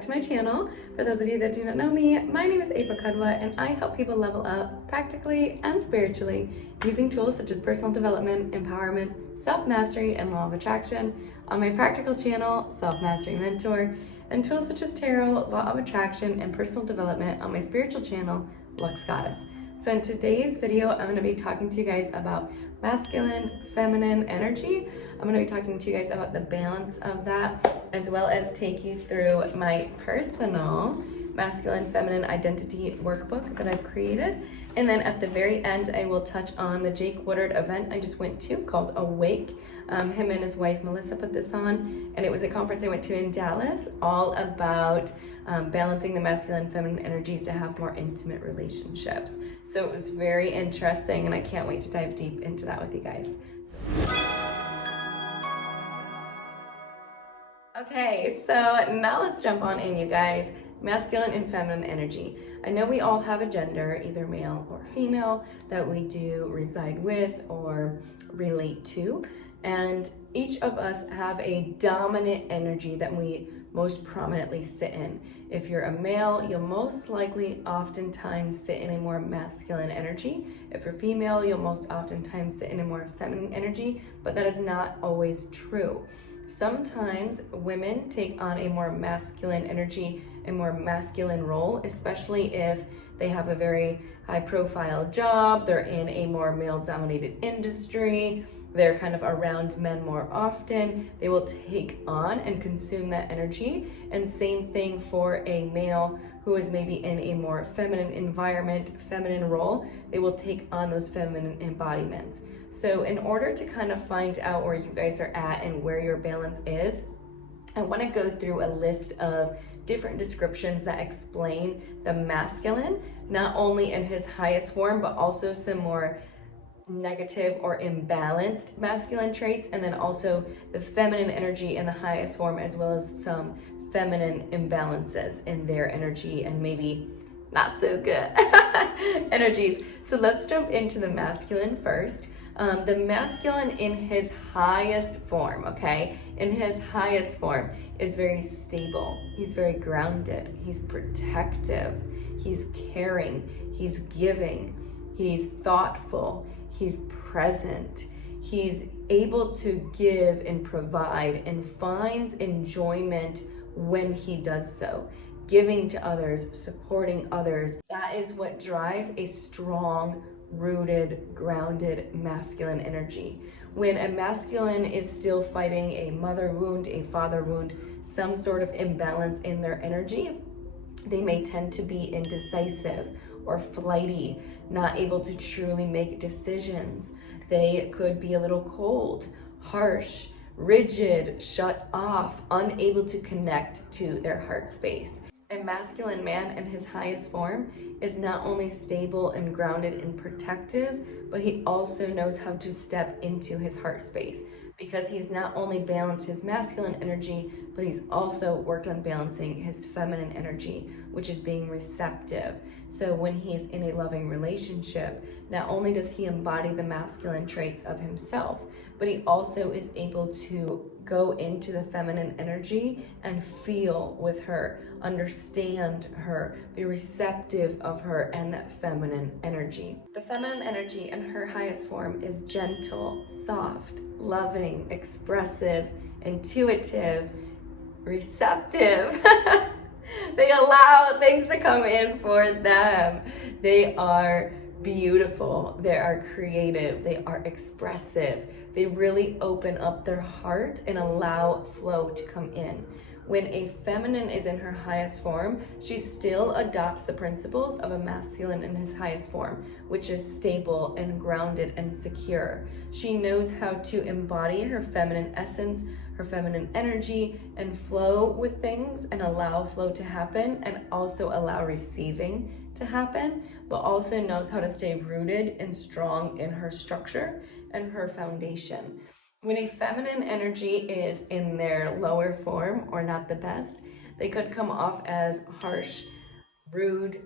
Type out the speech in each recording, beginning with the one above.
back to my channel. For those of you that do not know me, my name is KUDWA and I help people level up practically and spiritually using tools such as personal development, empowerment, self-mastery, and law of attraction on my practical channel, Self-Mastery Mentor, and tools such as tarot, law of attraction, and personal development on my spiritual channel, Lux Goddess. So in today's video, I'm going to be talking to you guys about masculine, feminine energy. I'm going to be talking to you guys about the balance of that, as well as take you through my personal masculine, feminine identity workbook that I've created. And then at the very end, I will touch on the Jake Woodard event I just went to called Awake. Him and his wife, Melissa, put this on, and it was a conference I went to in Dallas, all about balancing the masculine and feminine energies to have more intimate relationships. So it was very interesting, and I can't wait to dive deep into that with you guys. Okay, so now let's jump on in, you guys. Masculine and feminine energy. I know we all have a gender, either male or female, that we do reside with or relate to. And each of us have a dominant energy that we most prominently sit in. If you're a male, you'll most likely oftentimes sit in a more masculine energy. If you're female, you'll most oftentimes sit in a more feminine energy, but that is not always true. Sometimes women take on a more masculine energy, a more masculine role, especially if they have a very high profile job, they're in a more male dominated industry, they're kind of around men more often, they will take on and consume that energy. And same thing for a male who is maybe in a more feminine environment, feminine role, they will take on those feminine embodiments. So in order to kind of find out where you guys are at and where your balance is, I want to go through a list of different descriptions that explain the masculine, not only in his highest form, but also some more negative or imbalanced masculine traits, and then also the feminine energy in the highest form, as well as some feminine imbalances in their energy and maybe not so good energies. So let's jump into the masculine first. The masculine in his highest form, okay? In his highest form is very stable. He's very grounded. He's protective. He's caring. He's giving. He's thoughtful. He's present. He's able to give and provide and finds enjoyment when he does so. Giving to others, supporting others. That is what drives a strong, rooted, grounded masculine energy. When a masculine is still fighting a mother wound, a father wound, some sort of imbalance in their energy, they may tend to be indecisive or flighty, not able to truly make decisions. They could be a little cold, harsh, rigid, shut off, unable to connect to their heart space. A masculine man in his highest form is not only stable and grounded and protective, but he also knows how to step into his heart space, because he's not only balanced his masculine energy, but he's also worked on balancing his feminine energy, which is being receptive. So when he's in a loving relationship, not only does he embody the masculine traits of himself, but he also is able to go into the feminine energy and feel with her, understand her, be receptive of her and that feminine energy. The feminine energy in her highest form is gentle, soft, loving, expressive, intuitive, receptive. They allow things to come in for them. They are beautiful, they are creative, they are expressive. They really open up their heart and allow flow to come in. When a feminine is in her highest form, she still adopts the principles of a masculine in his highest form, which is stable and grounded and secure. She knows how to embody her feminine essence, her feminine energy, and flow with things and allow flow to happen, and also allow receiving to happen, but also knows how to stay rooted and strong in her structure and her foundation. When a feminine energy is in their lower form or not the best, they could come off as harsh, rude,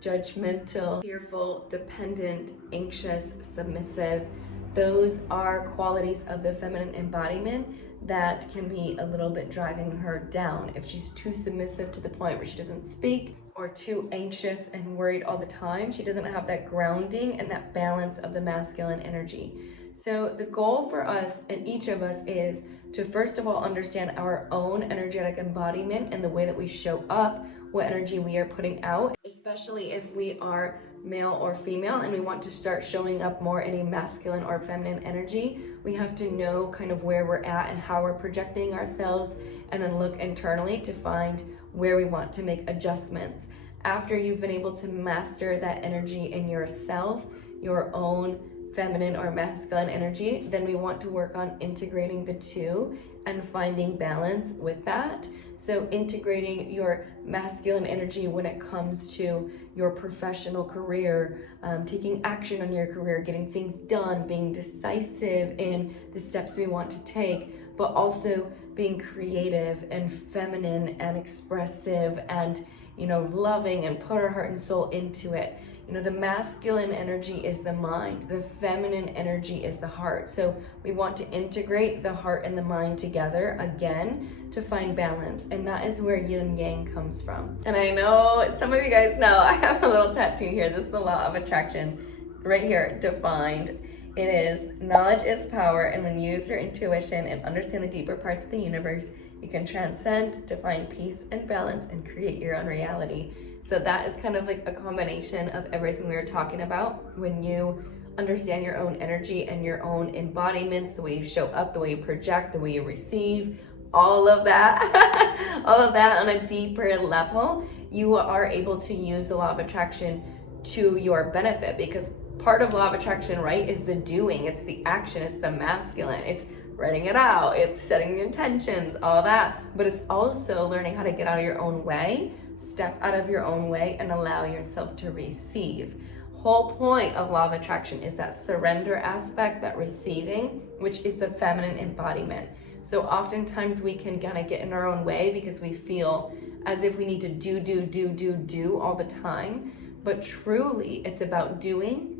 judgmental, fearful, dependent, anxious, submissive. Those are qualities of the feminine embodiment that can be a little bit dragging her down. If she's too submissive to the point where she doesn't speak, or too anxious and worried all the time, she doesn't have that grounding and that balance of the masculine energy. So the goal for us and each of us is to first of all understand our own energetic embodiment and the way that we show up, what energy we are putting out, especially if we are male or female and we want to start showing up more in a masculine or feminine energy. We have to know kind of where we're at and how we're projecting ourselves, and then look internally to find where we want to make adjustments. After you've been able to master that energy in yourself, your own feminine or masculine energy, then we want to work on integrating the two and finding balance with that. So integrating your masculine energy when it comes to your professional career, taking action on your career, getting things done, being decisive in the steps we want to take, but also being creative and feminine and expressive and, you know, loving, and put our heart and soul into it. You know, the masculine energy is the mind, the feminine energy is the heart. So we want to integrate the heart and the mind together again to find balance. And that is where yin and yang comes from. And I know some of you guys know I have a little tattoo here. This is the law of attraction right here, defined. It is, knowledge is power, and when you use your intuition and understand the deeper parts of the universe, you can transcend to find peace and balance and create your own reality. So that is kind of like a combination of everything we were talking about. When you understand your own energy and your own embodiments, the way you show up, the way you project, the way you receive, all of that, all of that on a deeper level, you are able to use the law of attraction to your benefit, because part of law of attraction, right, is the doing, it's the action, it's the masculine, it's writing it out, it's setting the intentions, all that. But it's also learning how to get out of your own way, step out of your own way, and allow yourself to receive. Whole point of law of attraction is that surrender aspect, that receiving, which is the feminine embodiment. So oftentimes we can kind of get in our own way because we feel as if we need to do all the time. But truly, it's about doing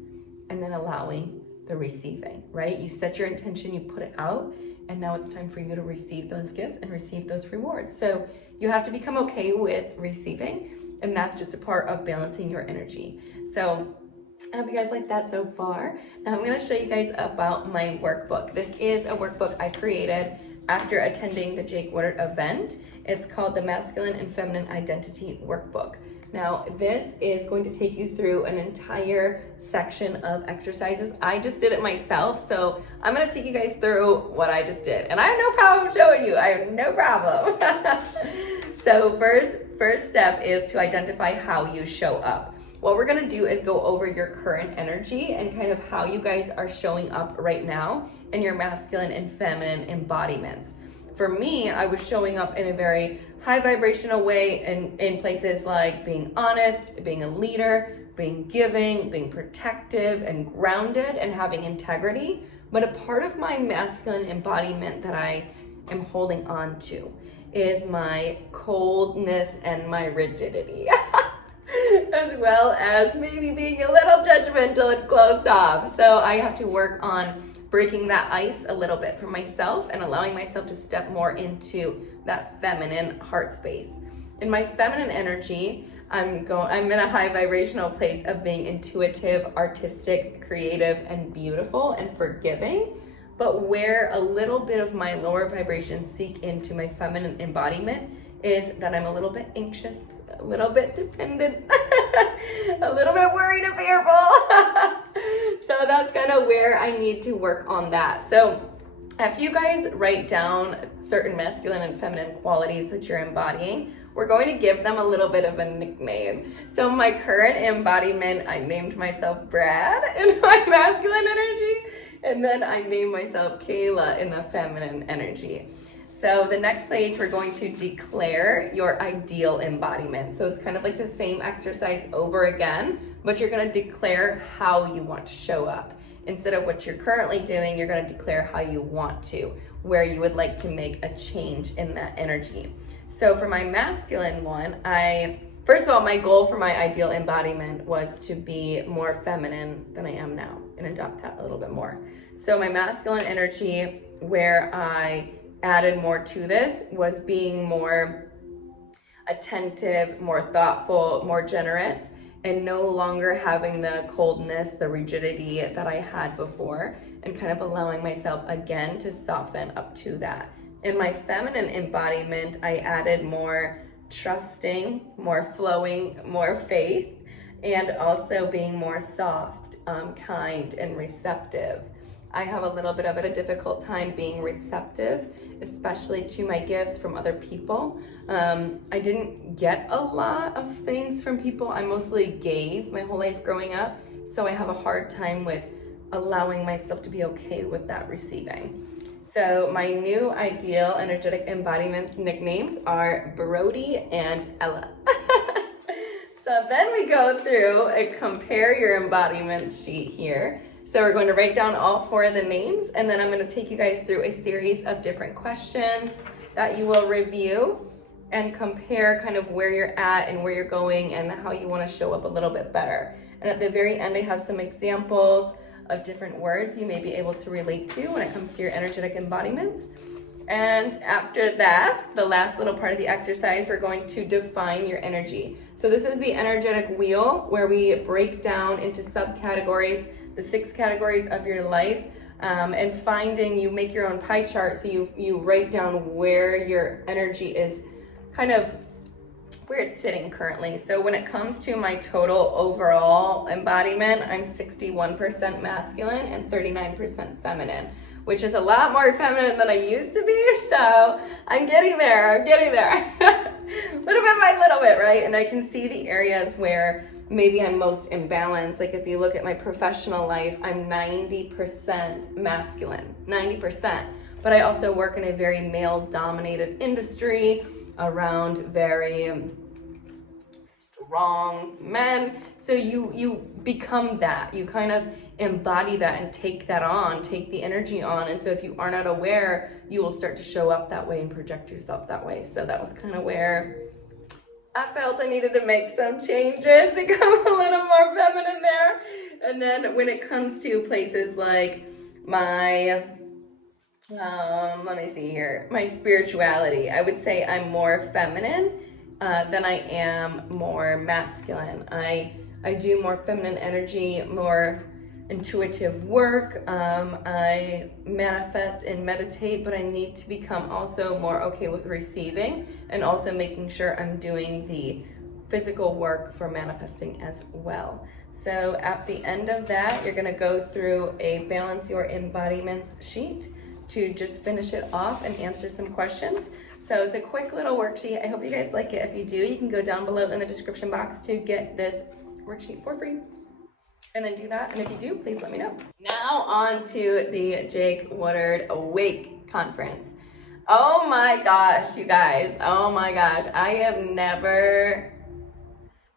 and then allowing the receiving, right? You set your intention, you put it out, and now it's time for you to receive those gifts and receive those rewards. So you have to become okay with receiving, and that's just a part of balancing your energy. So I hope you guys like that so far. Now I'm gonna show you guys about my workbook. This is a workbook I created after attending the Jake Woodard event. It's called the Masculine and Feminine Identity Workbook. Now, this is going to take you through an entire section of exercises. I just did it myself, so I'm gonna take you guys through what I just did. And I have no problem showing you, I have no problem. So first step is to identify how you show up. What we're gonna do is go over your current energy and kind of how you guys are showing up right now in your masculine and feminine embodiments. For me, I was showing up in a very high vibrational way in places like being honest, being a leader, being giving, being protective and grounded and having integrity. But a part of my masculine embodiment that I am holding on to is my coldness and my rigidity. As well as maybe being a little judgmental and closed off. So I have to work on breaking that ice a little bit for myself and allowing myself to step more into that feminine heart space. In my feminine energy, I'm in a high vibrational place of being intuitive, artistic, creative, and beautiful and forgiving. But where a little bit of my lower vibrations seek into my feminine embodiment is that I'm a little bit anxious, a little bit dependent, a little bit worried and fearful. So that's kind of where I need to work on that. So after you guys write down certain masculine and feminine qualities that you're embodying, we're going to give them a little bit of a nickname. So my current embodiment, I named myself Brad in my masculine energy, and then I named myself Kayla in the feminine energy. So the next page, we're going to declare your ideal embodiment. So it's kind of like the same exercise over again, but you're gonna declare how you want to show up. Instead of what you're currently doing, you're gonna declare how you want to, where you would like to make a change in that energy. So for my masculine one, first of all, my goal for my ideal embodiment was to be more feminine than I am now and adopt that a little bit more. So my masculine energy, where I added more to this was being more attentive, more thoughtful, more generous, and no longer having the coldness, the rigidity that I had before, and kind of allowing myself again to soften up to that. In my feminine embodiment, I added more trusting, more flowing, more faith, and also being more soft, kind, and receptive. I have a little bit of a difficult time being receptive, especially to my gifts from other people. I didn't get a lot of things from people. I mostly gave my whole life growing up, so I have a hard time with allowing myself to be okay with that receiving. So my new ideal energetic embodiments nicknames are Brody and Ella. So then we go through a compare your embodiments sheet here. So we're going to write down all 4 of the names, and then I'm going to take you guys through a series of different questions that you will review and compare kind of where you're at and where you're going and how you want to show up a little bit better. And at the very end, I have some examples of different words you may be able to relate to when it comes to your energetic embodiments. And after that, the last little part of the exercise, we're going to define your energy. So this is the energetic wheel where we break down into subcategories, the 6 categories of your life, and finding, you make your own pie chart, so you write down where your energy is, kind of where it's sitting currently. So when it comes to my total overall embodiment, I'm 61% masculine and 39% feminine, which is a lot more feminine than I used to be. So I'm getting there, little bit by little bit, right? And I can see the areas where maybe I'm most imbalanced. Like if you look at my professional life, I'm 90% masculine, 90%. But I also work in a very male-dominated industry around very strong men. So you become that. You kind of embody that and take that on, take the energy on. And so if you are not aware, you will start to show up that way and project yourself that way. So that was kind of where I felt I needed to make some changes, become a little more feminine there. And then when it comes to places like my, let me see here, my spirituality, I would say I'm more feminine than I am more masculine. I do more feminine energy, more intuitive work. I manifest and meditate, but I need to become also more okay with receiving and also making sure I'm doing the physical work for manifesting as well. So at the end of that, you're gonna go through a balance your embodiments sheet to just finish it off and answer some questions. So it's a quick little worksheet. I hope you guys like it. If you do, you can go down below in the description box to get this worksheet for free. And then do that, and if you do, please let me know. Now on to the Jake Woodard Awake Conference. Oh my gosh, you guys, oh my gosh. I've never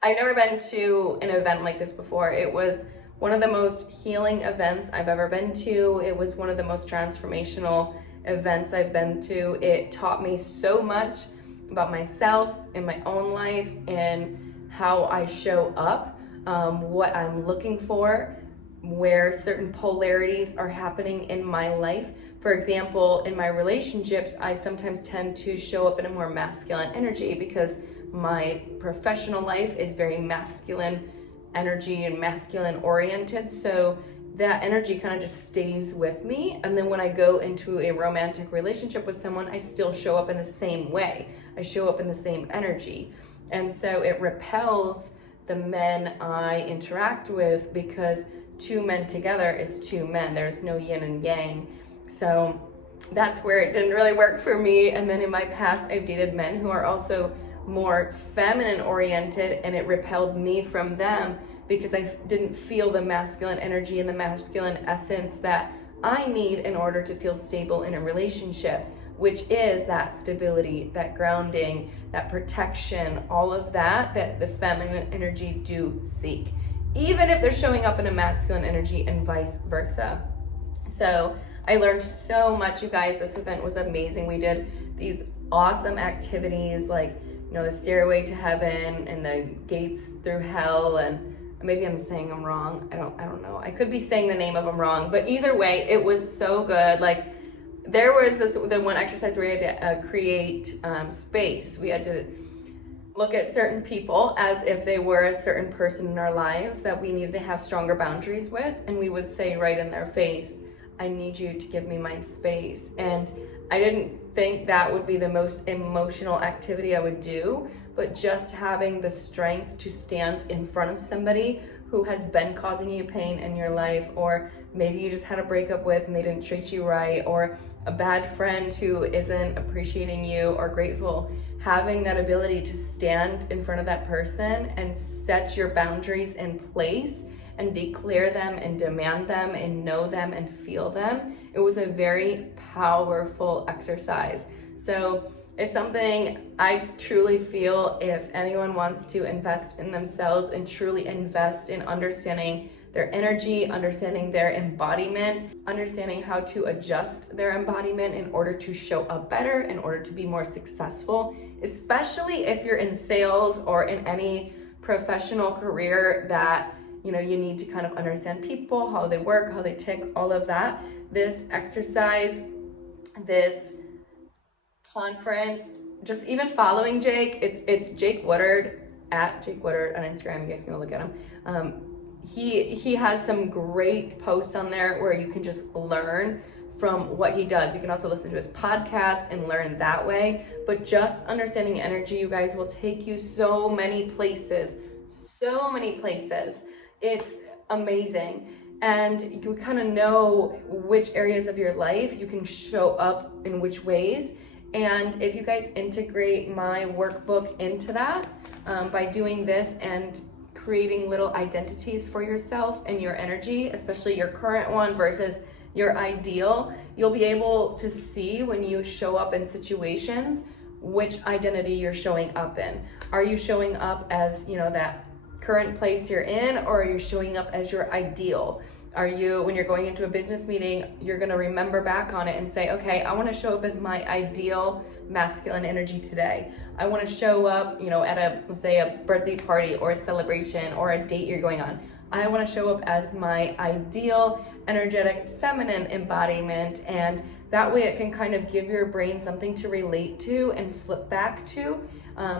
been to an event like this before. It was one of the most healing events I've ever been to. It was one of the most transformational events I've been to. It taught me so much about myself in my own life and how I show up. What I'm looking for, where certain polarities are happening in my life. For example, in my relationships, I sometimes tend to show up in a more masculine energy because my professional life is very masculine energy and masculine oriented. So that energy kind of just stays with me. And then when I go into a romantic relationship with someone, I still show up in the same way. I show up in the same energy. And so it repels the men I interact with because 2 men together is 2 men. There's no yin and yang. So that's where it didn't really work for me. And then in my past, I've dated men who are also more feminine oriented, and it repelled me from them because I didn't feel the masculine energy and the masculine essence that I need in order to feel stable in a relationship, which is that stability, that grounding, that protection, all of that the feminine energy do seek, even if they're showing up in a masculine energy and vice versa. So I learned so much, you guys. This event was amazing. We did these awesome activities like, you know, the Stairway to Heaven and the Gates Through Hell, and maybe I'm saying them wrong. I don't know. I could be saying the name of them wrong, but either way, it was so good. Like, there was the one exercise where we had to create space. We had to look at certain people as if they were a certain person in our lives that we needed to have stronger boundaries with, and we would say right in their face, I need you to give me my space. And I didn't think that would be the most emotional activity I would do, but just having the strength to stand in front of somebody who has been causing you pain in your life, or maybe you just had a breakup with and they didn't treat you right, or a bad friend who isn't appreciating you or grateful, having that ability to stand in front of that person and set your boundaries in place and declare them and demand them and know them and feel them. It was a very powerful exercise. So it's something I truly feel if anyone wants to invest in themselves and truly invest in understanding their energy, understanding their embodiment, understanding how to adjust their embodiment in order to show up better, in order to be more successful, especially if you're in sales or in any professional career that you need to kind of understand people, how they work, how they tick, all of that. This exercise, this conference, just even following Jake, it's Jake Woodard, at Jake Woodard on Instagram. You guys can go look at him. He has some great posts on there where you can just learn from what he does. You can also listen to his podcast and learn that way. But just understanding energy, you guys, will take you so many places. It's amazing. And you kind of know which areas of your life you can show up in which ways. And if you guys integrate my workbook into that, by doing this and creating little identities for yourself and your energy, especially your current one versus your ideal, you'll be able to see when you show up in situations which identity you're showing up in. Are you showing up as that current place you're in, or are you showing up as your ideal? Are you, when you're going into a business meeting, you're going to remember back on it and say, okay, I want to show up as my ideal masculine energy today. I want to show up, at let's say a birthday party or a celebration or a date you're going on. I want to show up as my ideal energetic feminine embodiment, and that way it can kind of give your brain something to relate to and flip back to,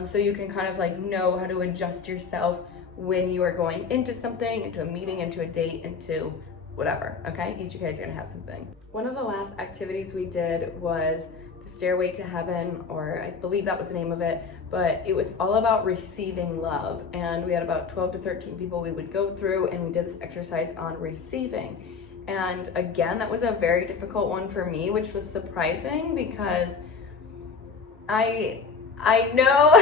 so you can kind of know how to adjust yourself when you are going into something, into a meeting, into a date, into whatever, okay? Each of you guys are gonna have something. One of the last activities we did was the Stairway to Heaven, or I believe that was the name of it, but it was all about receiving love. And we had about 12 to 13 people we would go through, and we did this exercise on receiving. And again, that was a very difficult one for me, which was surprising because I know,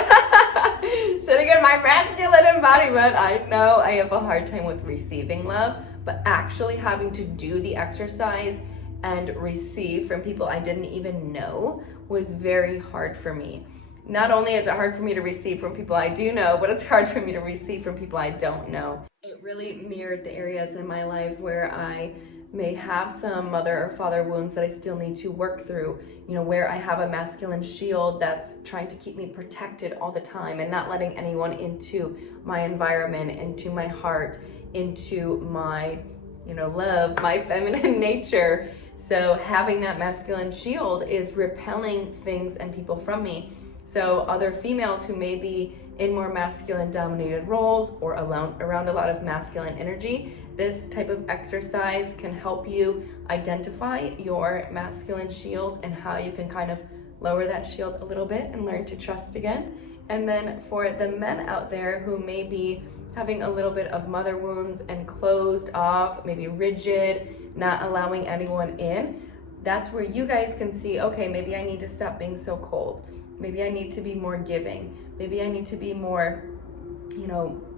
sitting in my masculine embodiment, I know I have a hard time with receiving love, but actually having to do the exercise and receive from people I didn't even know was very hard for me. Not only is it hard for me to receive from people I do know, but it's hard for me to receive from people I don't know. It really mirrored the areas in my life where I may have some mother or father wounds that I still need to work through, where I have a masculine shield that's trying to keep me protected all the time and not letting anyone into my environment, into my heart, into my, love, my feminine nature. So having that masculine shield is repelling things and people from me. So other females who may be in more masculine dominated roles or around a lot of masculine energy, this type of exercise can help you identify your masculine shield and how you can kind of lower that shield a little bit and learn to trust again. And then for the men out there who may be having a little bit of mother wounds and closed off, maybe rigid, not allowing anyone in, that's where you guys can see, okay, maybe I need to stop being so cold. Maybe I need to be more giving. Maybe I need to be more,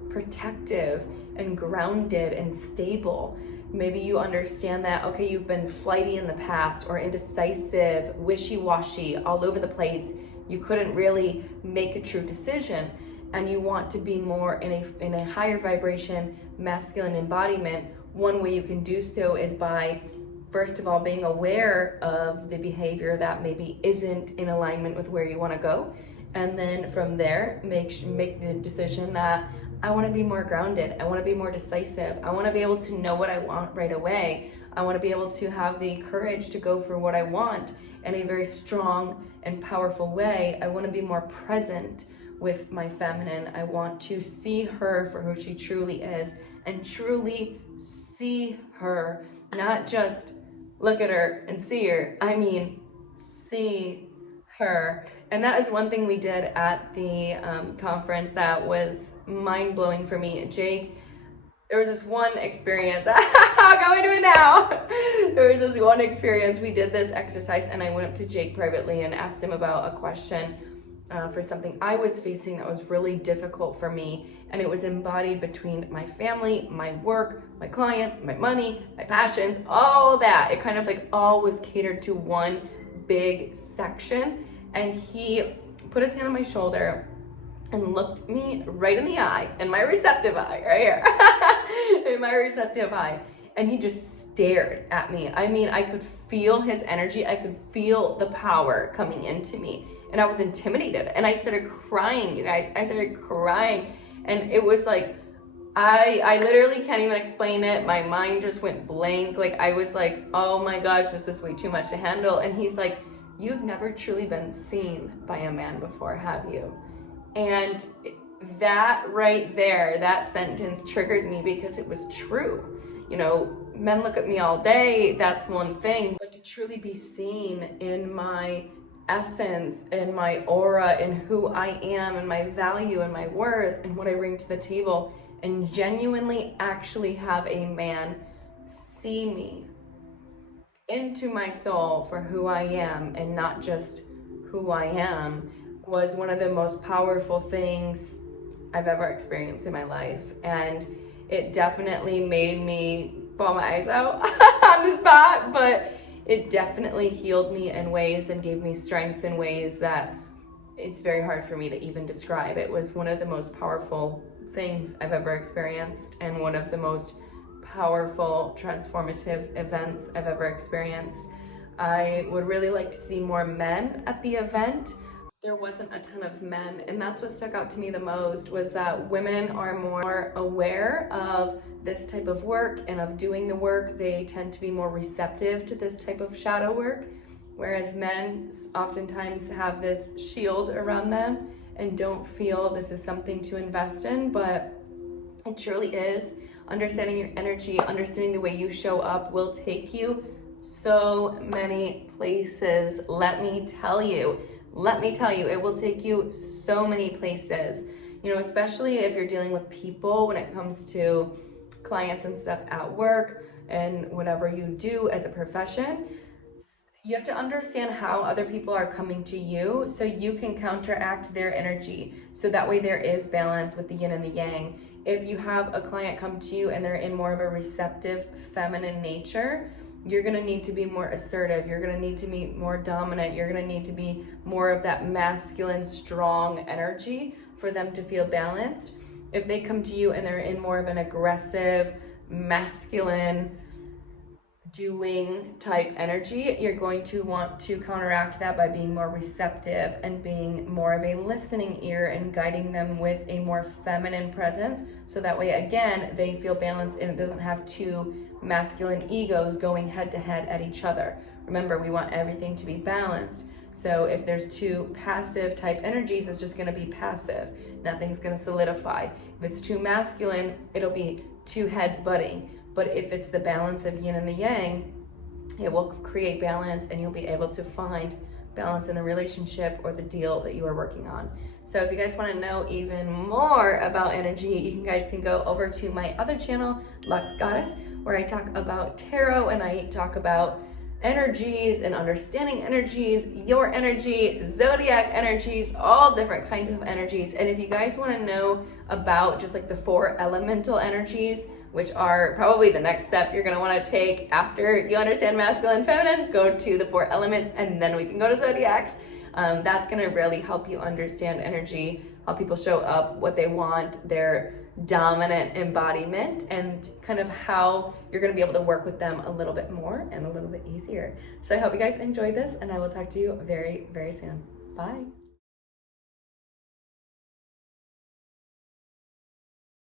protective and grounded and stable. Maybe you understand that, okay, you've been flighty in the past or indecisive, wishy-washy, all over the place. You couldn't really make a true decision, and you want to be more in a higher vibration, masculine embodiment. One way you can do so is by, first of all, being aware of the behavior that maybe isn't in alignment with where you want to go. And then from there, make the decision that I want to be more grounded. I want to be more decisive. I want to be able to know what I want right away. I want to be able to have the courage to go for what I want in a very strong and powerful way. I want to be more present with my feminine. I want to see her for who she truly is and truly see her, not just look at her and see her. I mean, see her. And that is one thing we did at the conference that was mind-blowing for me. Jake, there was this one experience. How can we do it now? There was this one experience. We did this exercise and I went up to Jake privately and asked him about a question for something I was facing that was really difficult for me. And it was embodied between my family, my work, my clients, my money, my passions, all that. It kind of like all was catered to one big section. And he put his hand on my shoulder and looked me right in the eye, in my receptive eye, right here, in my receptive eye. And he just stared at me. I mean, I could feel his energy. I could feel the power coming into me. And I was intimidated. And I started crying, you guys. I started crying. And it was like, I literally can't even explain it. My mind just went blank. Like, I was like, oh my gosh, this is way too much to handle. And he's like, you've never truly been seen by a man before, have you? And that right there, that sentence triggered me because it was true. You know, men look at me all day, that's one thing, but to truly be seen in my essence, in my aura, in who I am, and my value, and my worth, and what I bring to the table, and genuinely actually have a man see me into my soul for who I am and not just who I am, was one of the most powerful things I've ever experienced in my life. And it definitely made me bawl my eyes out on the spot, but it definitely healed me in ways and gave me strength in ways that it's very hard for me to even describe. It was one of the most powerful things I've ever experienced and one of the most powerful transformative events I've ever experienced. I would really like to see more men at the event. There wasn't a ton of men, and that's what stuck out to me the most, was that women are more aware of this type of work and of doing the work. They tend to be more receptive to this type of shadow work, whereas men oftentimes have this shield around them and don't feel this is something to invest in, but it truly is. Understanding your energy, understanding the way you show up will take you so many places. Let me tell you, it will take you so many places. You know, especially if you're dealing with people when it comes to clients and stuff at work and whatever you do as a profession. You have to understand how other people are coming to you so you can counteract their energy. So that way there is balance with the yin and the yang. If you have a client come to you and they're in more of a receptive feminine nature, you're gonna need to be more assertive. You're gonna need to be more dominant. You're gonna need to be more of that masculine, strong energy for them to feel balanced. If they come to you and they're in more of an aggressive, masculine, doing type energy, you're going to want to counteract that by being more receptive and being more of a listening ear and guiding them with a more feminine presence. So that way, again, they feel balanced and it doesn't have two masculine egos going head to head at each other. Remember, we want everything to be balanced. So if there's two passive type energies, it's just going to be passive. Nothing's going to solidify. If it's too masculine, it'll be two heads butting. But if it's the balance of yin and the yang, it will create balance and you'll be able to find balance in the relationship or the deal that you are working on. So if you guys want to know even more about energy, you guys can go over to my other channel, Lux Goddess, where I talk about tarot and I talk about energies and understanding energies, your energy, zodiac energies, all different kinds of energies. And if you guys want to know about just like the 4 elemental energies, which are probably the next step you're going to want to take after you understand masculine and feminine, go to the 4 elements and then we can go to zodiacs. That's going to really help you understand energy, how people show up, what they want, their dominant embodiment, and kind of how you're going to be able to work with them a little bit more and a little bit easier. So I hope you guys enjoyed this and I will talk to you very, very soon. Bye.